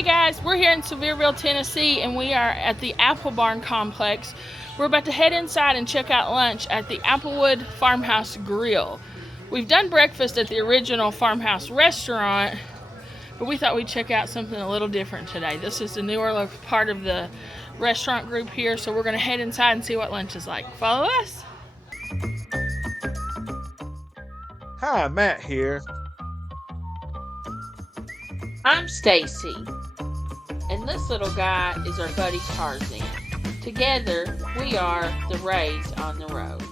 Hey guys, we're here in Sevierville, Tennessee, and we are at the Apple Barn Complex. We're about to head inside and check out lunch at the Applewood Farmhouse Grill. We've done breakfast at the original Farmhouse Restaurant, but we thought we'd check out something a little different today. This is the newer part of the restaurant group here, so we're gonna head inside and see what lunch is like. Follow us. Hi, Matt here. I'm Stacy, and this little guy is our buddy Tarzan. Together, we are the Rays on the Road.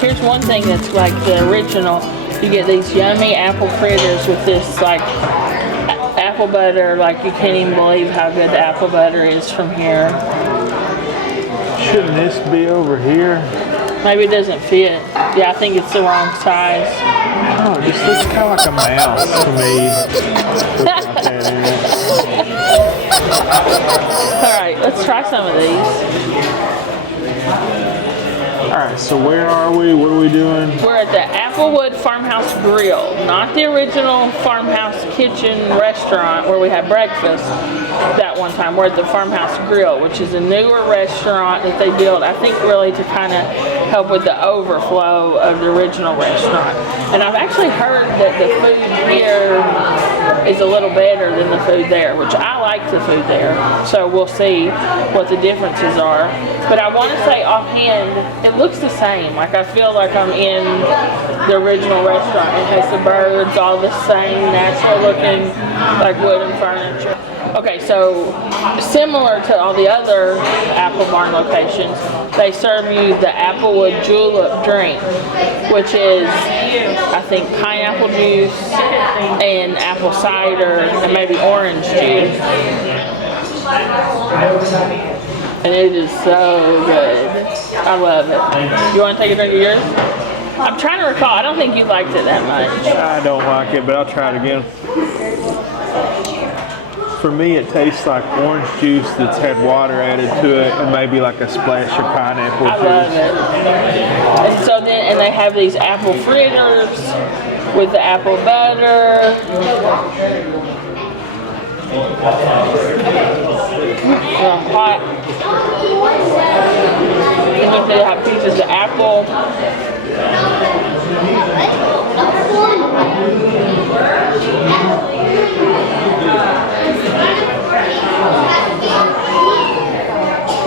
Here's one thing that's like the original. You get these yummy apple fritters with this like apple butter. Like you can't even believe how good the apple butter is from here. Shouldn't this be over here? Maybe it doesn't fit. Yeah, I think it's the wrong size. Oh, this looks kind of like a mouse to me. Alright, let's try some of these. Alright, so where are we? What are we doing? We're at the Applewood Farmhouse Grill, not the original Farmhouse Kitchen restaurant where we had breakfast that one time. We're at the Farmhouse Grill, which is a newer restaurant that they built, I think, really to kind of help with the overflow of the original restaurant. And I've actually heard that the food here is a little better than the food there, which I like the food there. So we'll see what the differences are. But I want to say offhand, it looks the same. Like I feel like I'm in the original restaurant. It has the birds, all the same natural looking like wooden furniture. Okay, so similar to all the other Apple Barn locations, they serve you the Applewood Julep drink, which is, I think, pineapple juice and apple cider and maybe orange juice. And it is so good. I love it. You want to take a drink of yours? I'm trying to recall. I don't think you liked it that much. I don't like it, but I'll try it again. For me, it tastes like orange juice that's had water added to it and maybe like a splash of pineapple juice. I love it. And so then, and they have these apple fritters with the apple butter. Hot. And then they have pieces of apple.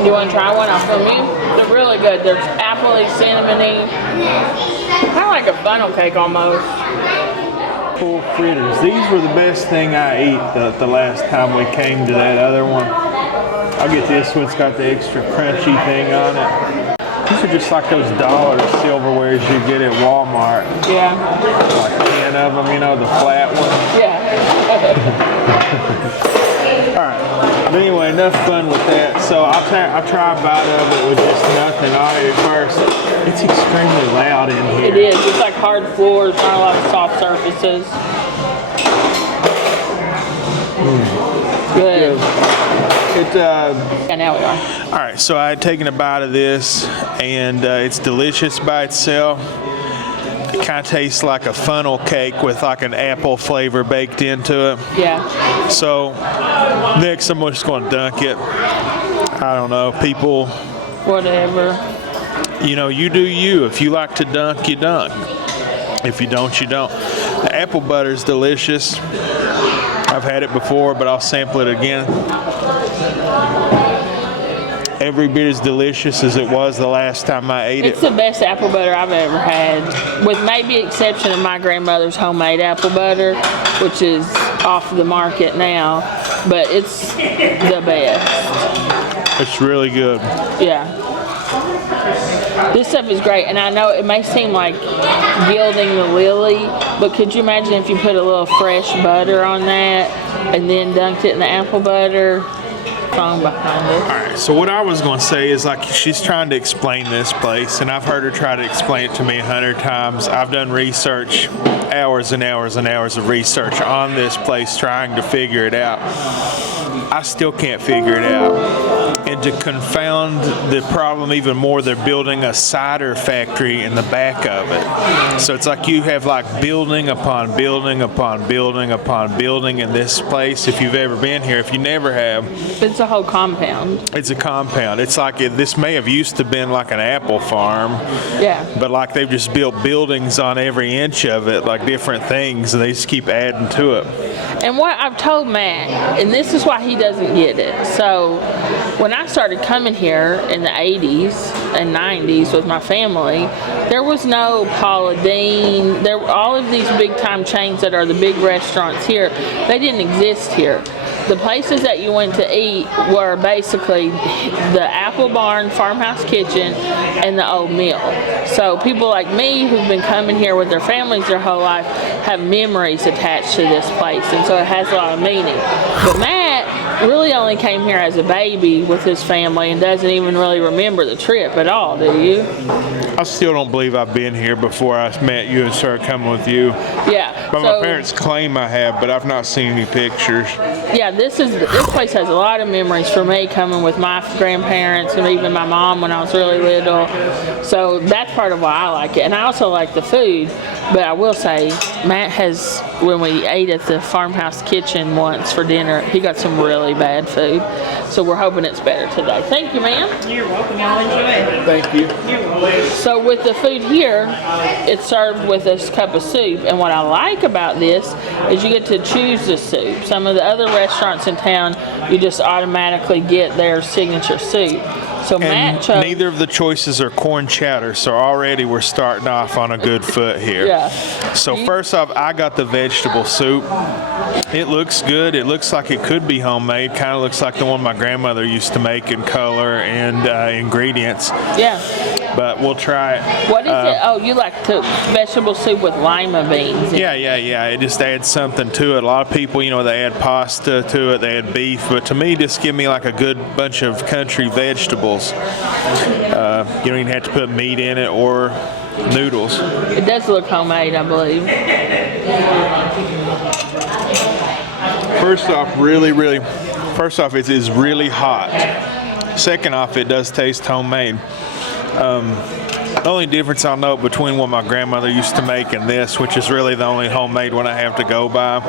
You want to try one? I'll film you. They're really good. They're appley, cinnamony. Kind of like a funnel cake almost. Apple fritters. These were the best thing I ate the last time we came to that other one. I'll get this one. It's got the extra crunchy thing on it. These are just like those dollar silverwares you get at Walmart. Yeah. Like 10 of them, you know, the flat ones. Yeah. Alright, but anyway, enough fun with that. So I'll try a bite of it with just nothing on it at first. It's extremely loud in here. It is. It's like hard floors, not a lot of soft surfaces. Good. And now we are. All right, so I had taken a bite of this, and it's delicious by itself. It kind of tastes like a funnel cake with like an apple flavor baked into it. Yeah. So next I'm just going to dunk it. I don't know, people. Whatever. You know, you do you. If you like to dunk, you dunk. If you don't, you don't. The apple butter is delicious. I've had it before, but I'll sample it again. Every bit as delicious as it was the last time I ate it. It's the best apple butter I've ever had, with maybe exception of my grandmother's homemade apple butter, which is off the market now, but it's the best. It's really good. Yeah. This stuff is great, and I know it may seem like gilding the lily, but could you imagine if you put a little fresh butter on that and then dunked it in the apple butter? Song behind it. All right, so what I was going to say is, like, she's trying to explain this place, and I've heard her try to explain it to me 100 times. I've done research, hours and hours and hours of research on this place trying to figure it out. I still can't figure it out. And to confound the problem even more, they're building a cider factory in the back of it. So it's like you have like building upon building upon building upon building in this place. If you've ever been here, if you never have, It's a whole compound. it's a compound. It's like this may have used to been like an apple farm, Yeah. but like they've just built buildings on every inch of it, like different things, and they just keep adding to it. And what I've told Matt, and this is why he doesn't get it. So when I started coming here in the 80s and 90s with my family, there was no Paula Deen. There were all of these big time chains that are the big restaurants here. They didn't exist here. The places that you went to eat were basically the Apple Barn Farmhouse Kitchen and the Old Mill. So people like me who've been coming here with their families their whole life have memories attached to this place, and so it has a lot of meaning. But Matt really only came here as a baby with his family and doesn't even really remember the trip at all, do you? I still don't believe I've been here before I met you and started coming with you. Yeah. But my parents claim I have, but I've not seen any pictures. Yeah, this place has a lot of memories for me, coming with my grandparents and even my mom when I was really little. So that's part of why I like it. And I also like the food, but I will say Matt has, when we ate at the Farmhouse Kitchen once for dinner, he got some really bad food. So we're hoping it's better today. Thank you, ma'am. You're welcome. Y'all enjoy it. Thank you. You're welcome. So with the food here, it's served with this cup of soup. And what I like about this is you get to choose the soup. Some of the other restaurants in town, you just automatically get their signature soup. So Matt chose. Neither of the choices are corn chowder, so already we're starting off on a good foot here. Yeah. So first off, I got the vegetable soup. It looks good. It looks like it could be homemade. Kind of looks like the one my grandmother used to make in color and ingredients. Yeah. But we'll try it. What is it? Oh, you like the vegetable soup with lima beans. Yeah. It just adds something to it. A lot of people, they add pasta to it, they add beef, but to me, just give me like a good bunch of country vegetables. You don't even have to put meat in it or noodles. It does look homemade, I believe. First off, it is really hot. Second off, it does taste homemade. The only difference I'll note between what my grandmother used to make and this, which is really the only homemade one I have to go by,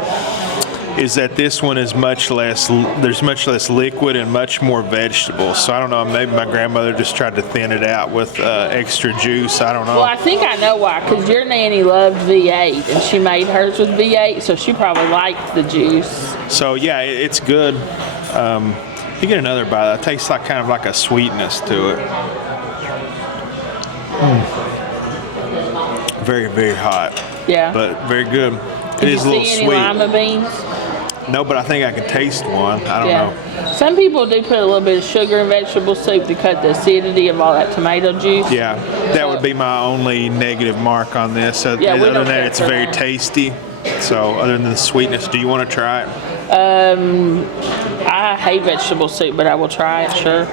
is that this one is there's much less liquid and much more vegetables. So I don't know, maybe my grandmother just tried to thin it out with extra juice. I don't know. Well, I think I know why, because your nanny loved V8, and she made hers with V8, so she probably liked the juice. So yeah, it's good. You get another bite. It tastes like kind of like a sweetness to it. Very, very hot. Yeah. But very good. Did It is a you little see any sweet. lima beans? No, but I think I can taste one. I don't know. Some people do put a little bit of sugar in vegetable soup to cut the acidity of all that tomato juice. Yeah, that would be my only negative mark on this. Yeah, we other don't than that, care it's for very that. tasty. So other than the sweetness, do you want to try it? I hate vegetable soup, but I will try it, sure.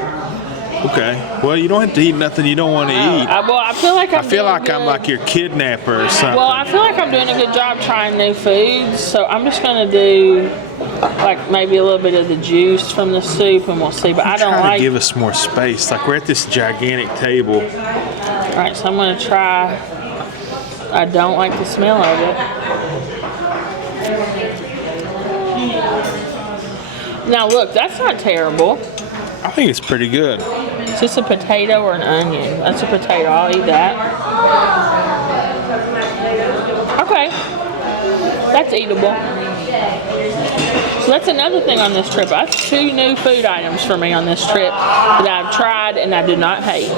Okay. Well, you don't have to eat nothing you don't want to eat. I feel like I feel like I'm like your kidnapper or something. Well, I feel like I'm doing a good job trying new foods, so I'm just going to do like maybe a little bit of the juice from the soup, and we'll see. But I don't Try like. to give us more space. Like we're at this gigantic table. All right, so I'm going to try. I don't like the smell of it. Now look, that's not terrible. I think it's pretty good. Is this a potato or an onion? That's a potato. I'll eat that. Okay. That's eatable. So that's another thing on this trip. That's 2 new food items for me on this trip that I've tried and I did not hate. So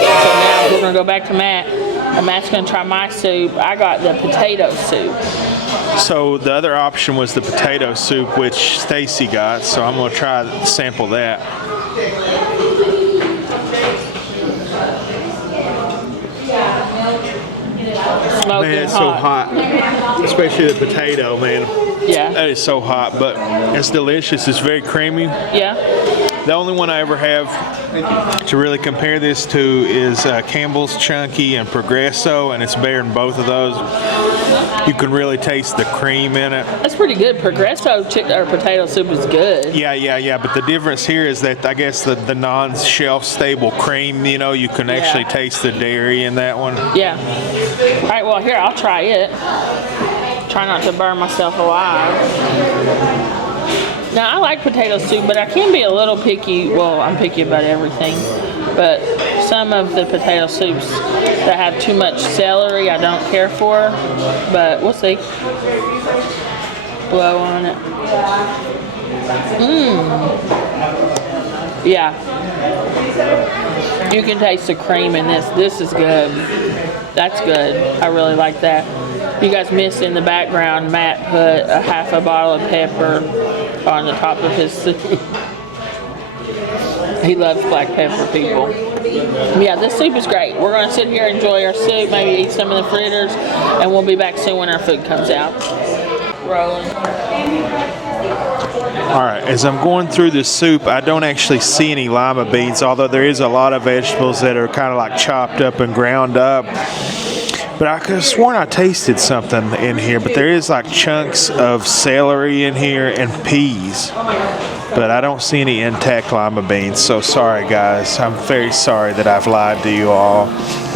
now we're going to go back to Matt. And Matt's going to try my soup. I got the potato soup. So the other option was the potato soup, which Stacy got. So I'm going to try to sample that. Smoking Man, it's so hot. Especially the potato, man. Yeah. That is so hot, but it's delicious. It's very creamy. Yeah. The only one I ever have to really compare this to is Campbell's Chunky and Progresso, and it's better than both of those. You can really taste the cream in it. That's pretty good. Progresso potato soup is good. Yeah. But the difference here is that I guess the non-shelf stable cream, you know, you can actually taste the dairy in that one. Yeah. All right, well, here, I'll try it. Try not to burn myself alive. Now, I like potato soup, but I can be a little picky. Well, I'm picky about everything. But some of the potato soups that have too much celery, I don't care for. But we'll see. Blow on it. Yeah. You can taste the cream in this. This is good. That's good. I really like that. You guys missed in the background, Matt put a half a bottle of pepper on the top of his soup. He loves black pepper, people. Yeah, this soup is great. We're going to sit here, enjoy our soup, maybe eat some of the fritters, and we'll be back soon when our food comes out. Rolling. Alright, as I'm going through this soup, I don't actually see any lima beans, although there is a lot of vegetables that are kind of like chopped up and ground up. But I could have sworn I tasted something in here, but there is like chunks of celery in here and peas. But I don't see any intact lima beans, so sorry guys. I'm very sorry that I've lied to you all.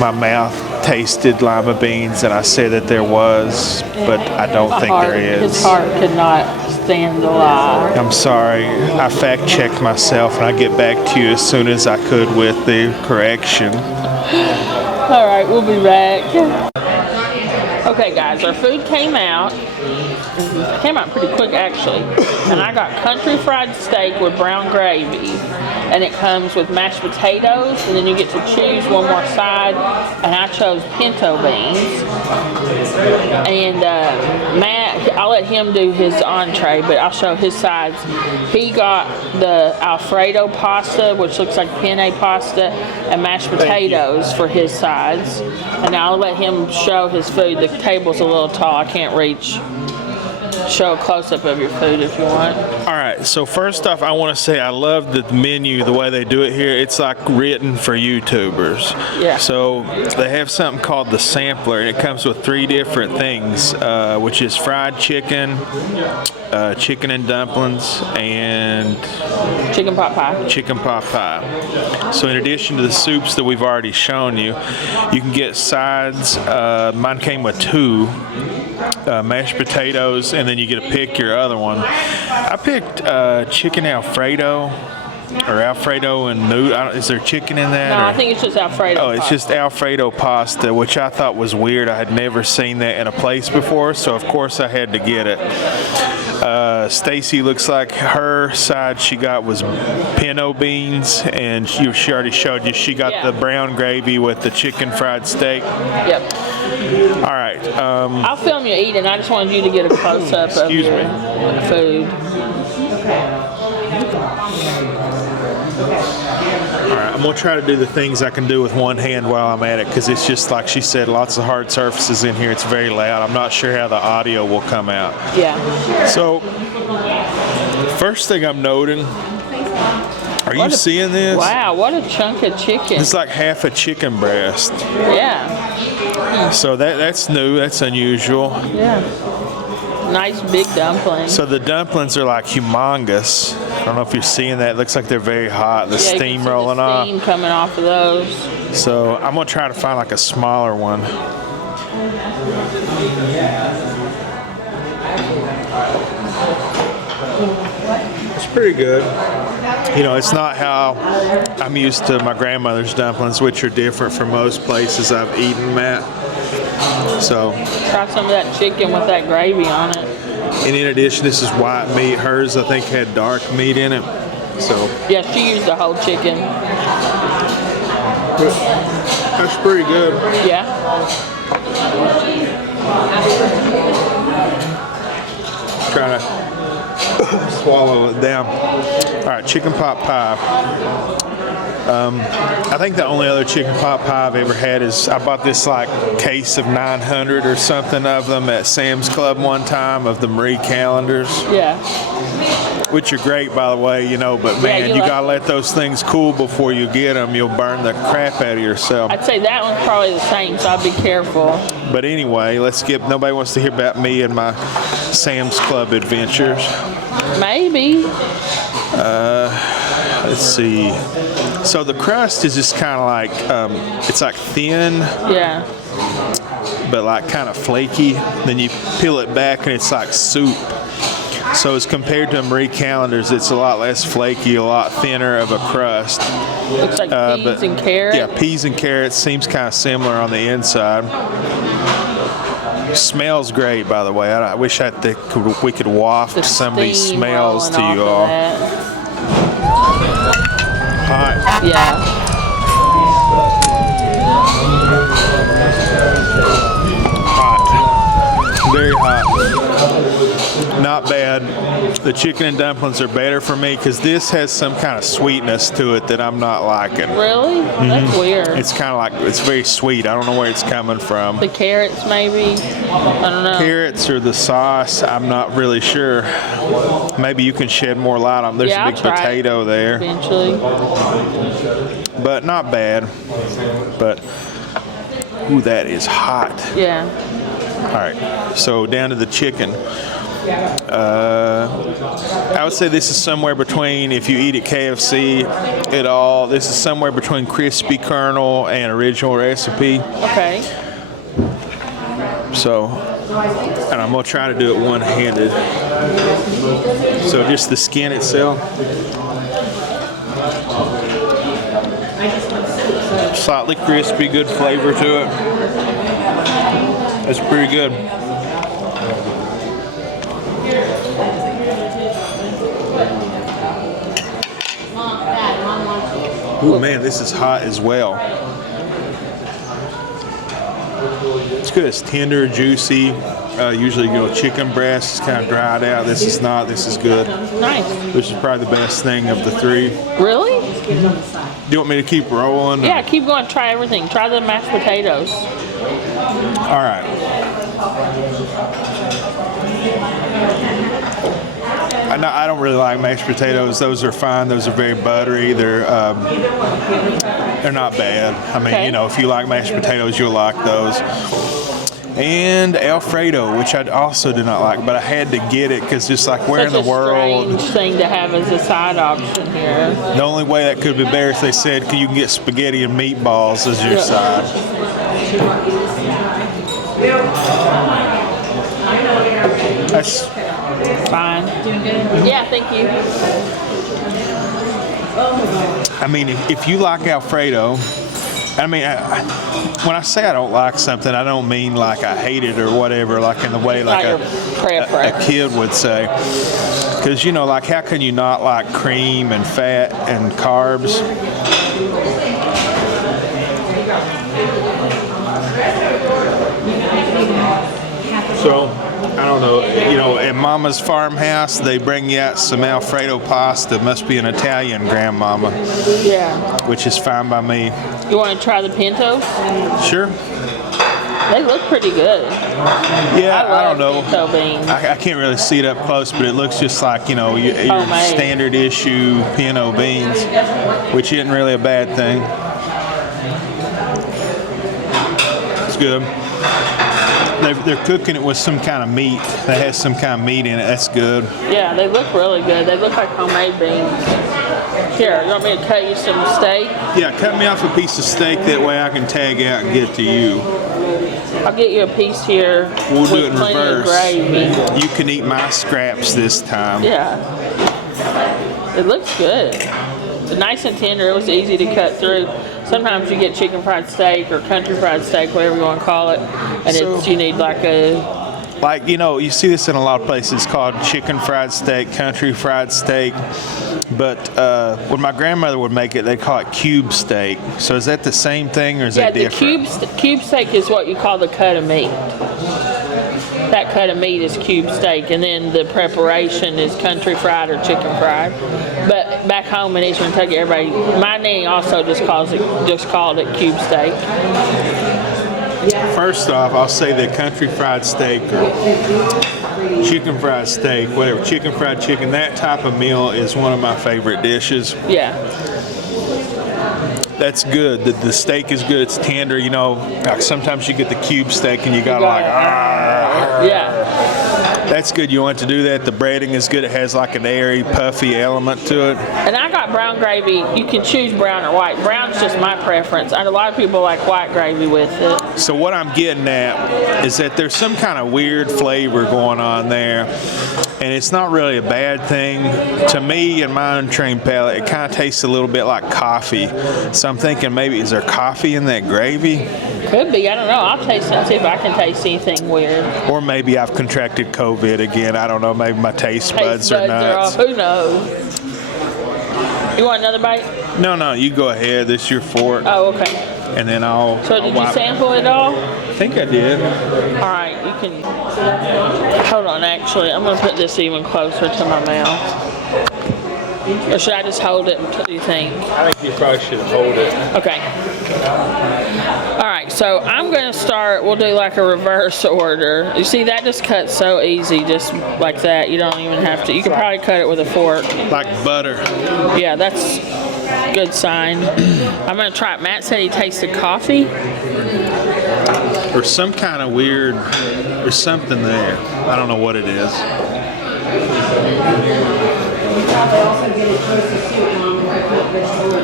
My mouth tasted lima beans and I said that there was, but I don't think there is. His heart could not stand the lie. I'm sorry. I fact-checked myself and I'll get back to you as soon as I could with the correction. All right, we'll be back. Okay, guys, our food came out. It came out pretty quick, actually. And I got country fried steak with brown gravy. And it comes with mashed potatoes, and then you get to choose one more side. And I chose pinto beans. And Matt, I'll let him do his entree, but I'll show his sides. He got the Alfredo pasta, which looks like penne pasta, and mashed potatoes for his sides. And I'll let him show his food. The table's a little tall, I can't reach. Show a close-up of your food if you want. Alright, so first off, I want to say I love the menu, the way they do it here. It's like written for YouTubers. Yeah. So they have something called the sampler, and it comes with 3 different things, which is fried chicken, chicken and dumplings, and chicken pot pie. Chicken pot pie. So in addition to the soups that we've already shown you, you can get sides. Mine came with 2. Mashed potatoes, and then you get to pick your other one. I picked chicken Alfredo, or Alfredo and mood. Is there chicken in that? No, or? I think it's just Alfredo Oh, it's pasta. just Alfredo pasta, which I thought was weird. I had never seen that in a place before, so of course I had to get it. Stacy looks like her side she got was Pinto Beans, and she already showed you she got the brown gravy with the chicken fried steak. Yep. All right. I'll film you eating. I just wanted you to get a close-up of your food. Alright, I'm going to try to do the things I can do with one hand while I'm at it, because it's just like she said, lots of hard surfaces in here. It's very loud. I'm not sure how the audio will come out. Yeah. So, first thing I'm noting, are you seeing this? Wow, what a chunk of chicken. It's like half a chicken breast. Yeah. So that's new. That's unusual. Yeah. Nice big dumplings. So the dumplings are like humongous. I don't know if you're seeing that. It looks like they're very hot. The steam rolling off. Steam coming off of those. So I'm going to try to find like a smaller one. It's pretty good. You know, it's not how I'm used to my grandmother's dumplings, which are different from most places I've eaten them at. So, Try some of that chicken with that gravy on it. and in addition, this is white meat. Hers, I think, had dark meat in it. So, Yeah, she used the whole chicken. that's pretty good. Yeah. Trying to swallow it down. All right, chicken pot pie. I think the only other chicken pot pie I've ever had is I bought this like case of 900 or something of them at Sam's Club one time of the Marie calendars, Yeah. which are great by the way, you know, but man, you you like- gotta let those things cool before you get them. You'll burn the crap out of yourself. I'd say that one's probably the same, so I'd be careful. But anyway, nobody wants to hear about me and my Sam's Club adventures. Maybe. Let's see. So the crust is just kind of like, it's like thin, Yeah. but like kind of flaky. Then you peel it back and it's like soup. So as compared to Marie calendars, it's a lot less flaky, a lot thinner of a crust. Looks like peas and carrots. Yeah, peas and carrots seems kind of similar on the inside. Smells great, by the way. I wish we could waft The some of these steam smells to rolling you off all. of that. Hot. Yeah. Hot. Very hot. Not bad. The chicken and dumplings are better for me because this has some kind of sweetness to it that I'm not liking. Really? That's weird. It's kind of like, it's very sweet. I don't know where it's coming from. The carrots, maybe? I don't know. Carrots or the sauce, I'm not really sure. Maybe you can shed more light on. There's Yeah, a I'll big try it potato there, Eventually. but not bad. But, ooh, that is hot. Yeah. All right, so down to the chicken. I would say this is somewhere between, if you eat at KFC at all, this is somewhere between crispy kernel and original recipe. Okay. So, and I'm gonna try to do it one-handed. So just the skin itself. Slightly crispy, good flavor to it. That's pretty good. Ooh, man, this is hot as well. It's good. It's tender, juicy. Usually, chicken breast is kind of dried out. This is not. This is good. Nice. This is probably the best thing of the three. Really? Do you want me to keep rolling? Yeah, keep going. Try everything. Try the mashed potatoes. All right. I don't really like mashed potatoes. Those are fine. Those are very buttery. They're not bad. I mean, Okay. if you like mashed potatoes, you'll like those. And Alfredo, which I also do not like, but I had to get it because just like where in the world? Strange thing to have as a side option here. The only way that could be better if they said you can get spaghetti and meatballs as your side. That's Fine. Yeah, thank you. I mean, if you like Alfredo, I mean, when I say I don't like something, I don't mean like I hate it or whatever, like in the way like Not your a preference. kid would say. Because, like how can you not like cream and fat and carbs? So, I don't know. At Mama's farmhouse, they bring you out some Alfredo pasta. Must be an Italian grandmama, Yeah. which is fine by me. You want to try the pintos? Sure. They look pretty good. Yeah, I love don't know. Pinto beans. I can't really see it up close, but it looks just like, your Homemade. standard issue Pinto Beans, which isn't really a bad thing. It's good. They're cooking it with some kind of meat. That has some kind of meat in it. That's good. Yeah, they look really good. They look like homemade beans. Here, you want me to cut you some steak? Yeah, cut me off a piece of steak. That way I can tag out and get it to you. I'll get you a piece here. We'll do it with in plenty of reverse. gravy. You can eat my scraps this time. Yeah. It looks good. It's nice and tender. It was easy to cut through. Sometimes you get chicken fried steak or country fried steak, whatever you want to call it, and you need like a... Like, you know, you see this in a lot of places. It's called chicken fried steak, country fried steak. But when my grandmother would make it, they call it cube steak. So is that the same thing or is that different? Yeah, the cube steak is what you call the cut of meat. That cut of meat is cube steak, and then the preparation is country fried or chicken fried. But back home in Eastern Kentucky, my nanny also just called it cube steak. First off, I'll say that country fried steak or chicken fried steak, whatever, chicken fried chicken, that type of meal is one of my favorite dishes. Yeah. That's good. The steak is good. It's tender. You know, like sometimes you get the cube steak and you gotta yeah. That's good. You want to do that. The breading is good. It has like an airy, puffy element to it. And I got brown gravy. You can choose brown or white. Brown's just my preference. And a lot of people like white gravy with it. So what I'm getting at is that there's some kind of weird flavor going on there. And it's not really a bad thing. To me, in my untrained palate, it kind of tastes a little bit like coffee. So I'm thinking maybe, is there coffee in that gravy? Could be. I don't know. I'll taste it and see if I can taste anything weird. Or maybe I've contracted COVID again. I don't know. Maybe my taste buds are nuts. Who knows? You want another bite? No, you go ahead. This is your fork. Oh, okay. And then I'll... So did you sample it all? I think I did. All right, you can... Hold on, actually. I'm going to put this even closer to my mouth. Or should I just hold it until you think? I think you probably should hold it. Okay. All right, so I'm going to start, we'll do like a reverse order. You see, that just cuts so easy, just like that. You don't even have to, you could probably cut it with a fork. Like butter. Yeah, that's a good sign. I'm going to try it. Matt said he tasted coffee. Or some kind of weird, there's something there. I don't know what it is.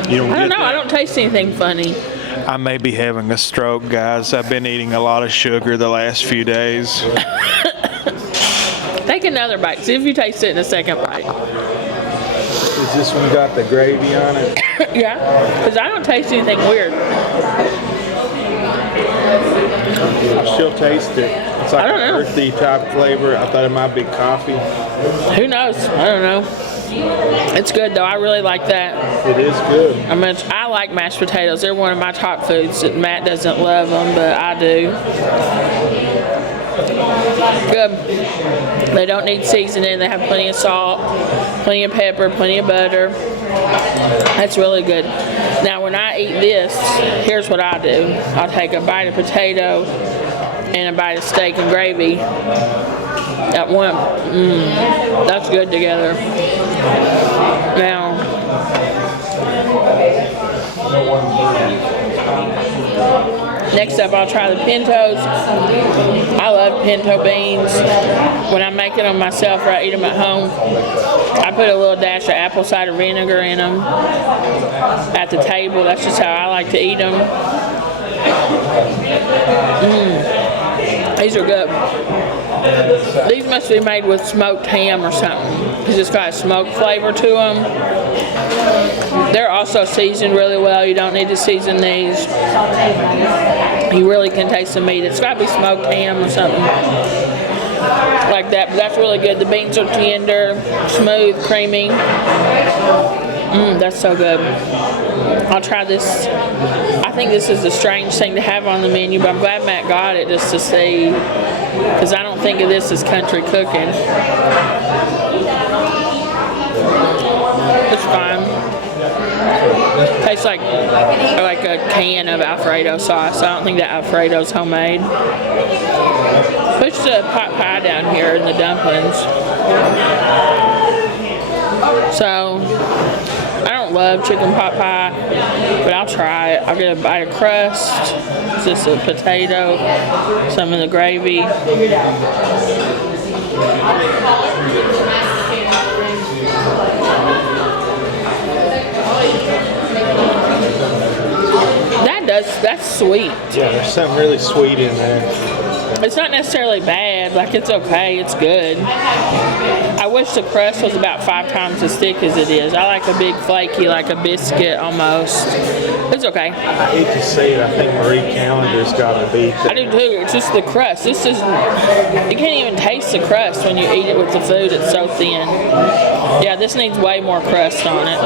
You don't I don't get know. that? I don't taste anything funny. I may be having a stroke, guys. I've been eating a lot of sugar the last few days. Take another bite. See if you taste it in a second bite. Is this one got the gravy on it? Yeah, because I don't taste anything weird. I still taste it. It's like I don't an know. earthy type flavor. I thought it might be coffee. Who knows? I don't know. It's good though. I really like that. It is good. I like mashed potatoes. They're one of my top foods. Matt doesn't love them, but I do. Good. They don't need seasoning. They have plenty of salt, plenty of pepper, plenty of butter. That's really good. Now when I eat this, here's what I do. I'll take a bite of potato and a bite of steak and gravy. That one, that's good together. Now, next up I'll try the pintos. I love pinto beans. When I make them myself or I eat them at home, I put a little dash of apple cider vinegar in them at the table. That's just how I like to eat them. These are good. These must be made with smoked ham or something, because it's got a smoked flavor to them. They're also seasoned really well. You don't need to season these. You really can taste the meat. It's got to be smoked ham or something like that, but that's really good. The beans are tender, smooth, creamy. That's so good. I'll try this. I think this is a strange thing to have on the menu, but I'm glad Matt got it just to see, because I don't think of this as country cooking. It's fine. Tastes like a can of Alfredo sauce. I don't think that Alfredo's homemade. Push the pot pie down here in the dumplings. So, I don't love chicken pot pie, but I'll try it. I'll get a bite of crust, just a potato, some of the gravy. That's sweet. Yeah, there's something really sweet in there. It's not necessarily bad. Like, it's okay. It's good. I wish the crust was about 5 times as thick as it is. I like a big flaky, like a biscuit almost. It's okay. I hate to say it, I think Marie Callender's got to beat that. I do too. It's just the crust. This is, you can't even taste the crust when you eat it with the food. It's so thin. Yeah, this needs way more crust on it.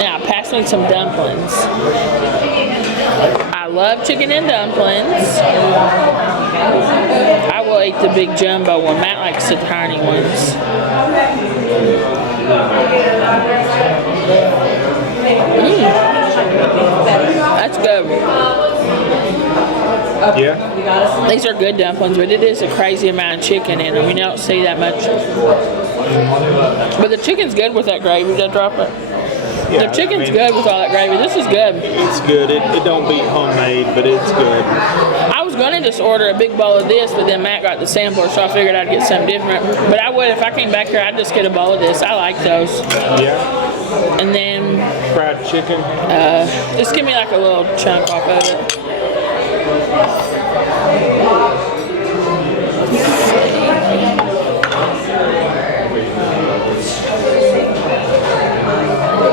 Now, pass me some dumplings. I love chicken and dumplings. I will eat the big jumbo one. Matt likes the tiny ones. That's good. Yeah? These are good dumplings, but it is a crazy amount of chicken in them. You don't see that much. But the chicken's good with that gravy. Did I drop it? Yeah, The chicken's good with all that gravy. This is good. It's good. It don't beat homemade, but it's good. I was going to just order a big bowl of this, but then Matt got the sampler, so I figured I'd get something different. But I would, if I came back here, I'd just get a bowl of this. I like those. Yeah? And then Fried chicken? just give me like a little chunk off of it.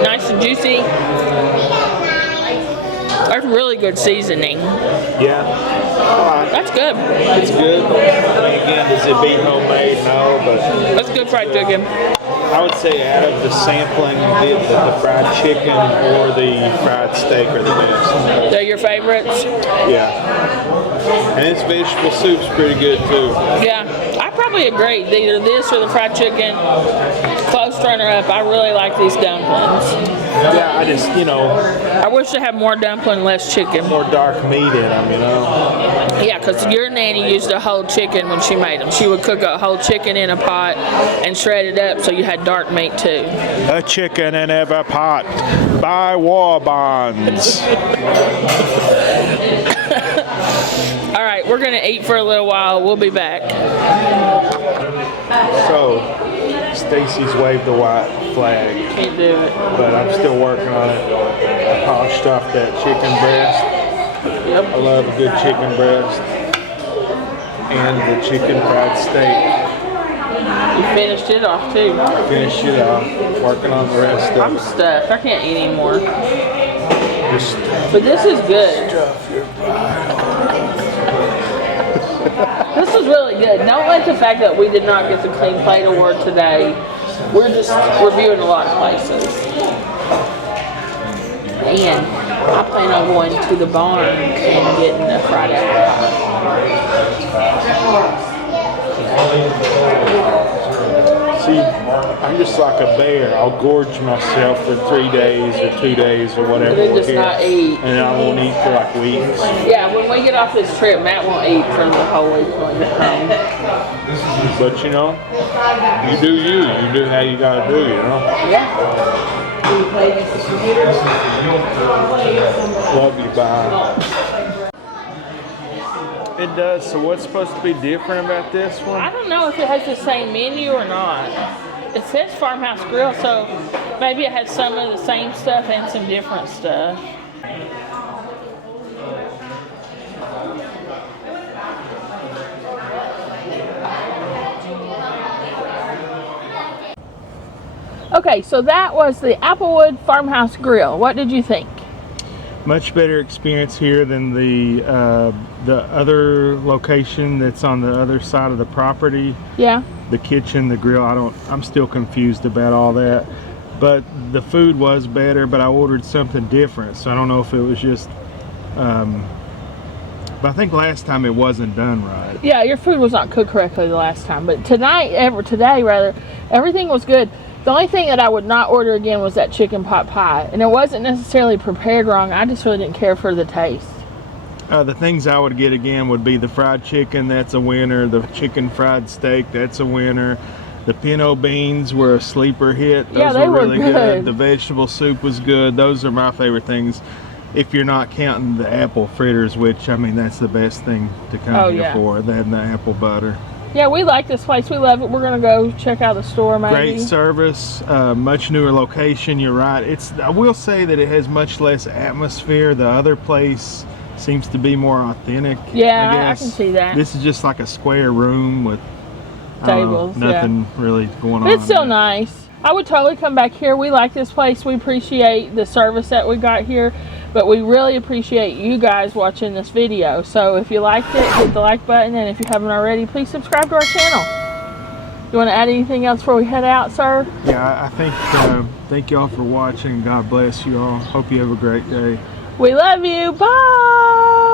Nice and juicy. That's really good seasoning. Yeah. That's good. It's good. I mean, again, does it beat homemade? No, but That's good fried chicken. I would say out of the sampling, the fried chicken or the fried steak are the best. They're your favorites? Yeah. And this vegetable soup's pretty good too. Yeah, I probably agree. Either this or the fried chicken. Close runner-up. I really like these dumplings. Yeah, I just, I wish they had more dumpling, less chicken. more dark meat in them, Yeah, because your nanny used a whole chicken when she made them. She would cook a whole chicken in a pot and shred it up so you had dark meat too. A chicken in every pot. Buy war bonds. All right, we're going to eat for a little while. We'll be back. So, Stacy's waved the white flag, Can't do it. but I'm still working on it. I polished off that chicken breast. Yep. I love a good chicken breast. And the chicken fried steak. You finished it off too. Finish it off. Working on the rest of I'm it. stuffed. I can't eat anymore. Just But this is good. This is really good. Don't let the fact that we did not get the Clean Plate Award today. We're just reviewing a lot of places. And I plan on going to the barn and getting a fried apple pie. see, I'm just like a bear. I'll gorge myself for 3 days or 2 days or whatever. And then we're just here. not eat. And I won't eat for like weeks. Yeah, when we get off this trip, Matt won't eat for the whole week when we get home. But you know, you do you. You do how you gotta do, you know? Yeah. Love you, bye. It does. So what's supposed to be different about this I one? don't know if it has the same menu or not. It says Farmhouse Grill, so maybe it has some of the same stuff and some different stuff. Okay, so that was the Applewood Farmhouse Grill. What did you think? Much better experience here than the other location that's on the other side of the property. Yeah. The kitchen, the grill, I'm still confused about all that. But the food was better, but I ordered something different. So I don't know if it was just, but I think last time it wasn't done right. Yeah, your food was not cooked correctly the last time, but today, everything was good. The only thing that I would not order again was that chicken pot pie. And it wasn't necessarily prepared wrong. I just really didn't care for the taste. The things I would get again would be the fried chicken, that's a winner. The chicken fried steak, that's a winner. The Pinto Beans were a sleeper hit. Those Yeah, they were really good. The vegetable soup was good. Those are my favorite things. If you're not counting the Apple Fritters, which, I mean, that's the best thing to come here yeah. for. That and the apple butter. Yeah, we like this place. We love it. We're gonna go check out the store, maybe. Great service, much newer location. You're right. I will say that it has much less atmosphere. The other place seems to be more authentic. Yeah, I I guess. can see that. This is just like a square room with Tables, nothing really going But on. it's still nice. I would totally come back here. We like this place. We appreciate the service that we got here, but we really appreciate you guys watching this video. So if you liked it, hit the like button, and if you haven't already, please subscribe to our channel. You want to add anything else before we head out, sir? Yeah, I think thank y'all for watching. God bless you all. Hope you have a great day. We love you. Bye.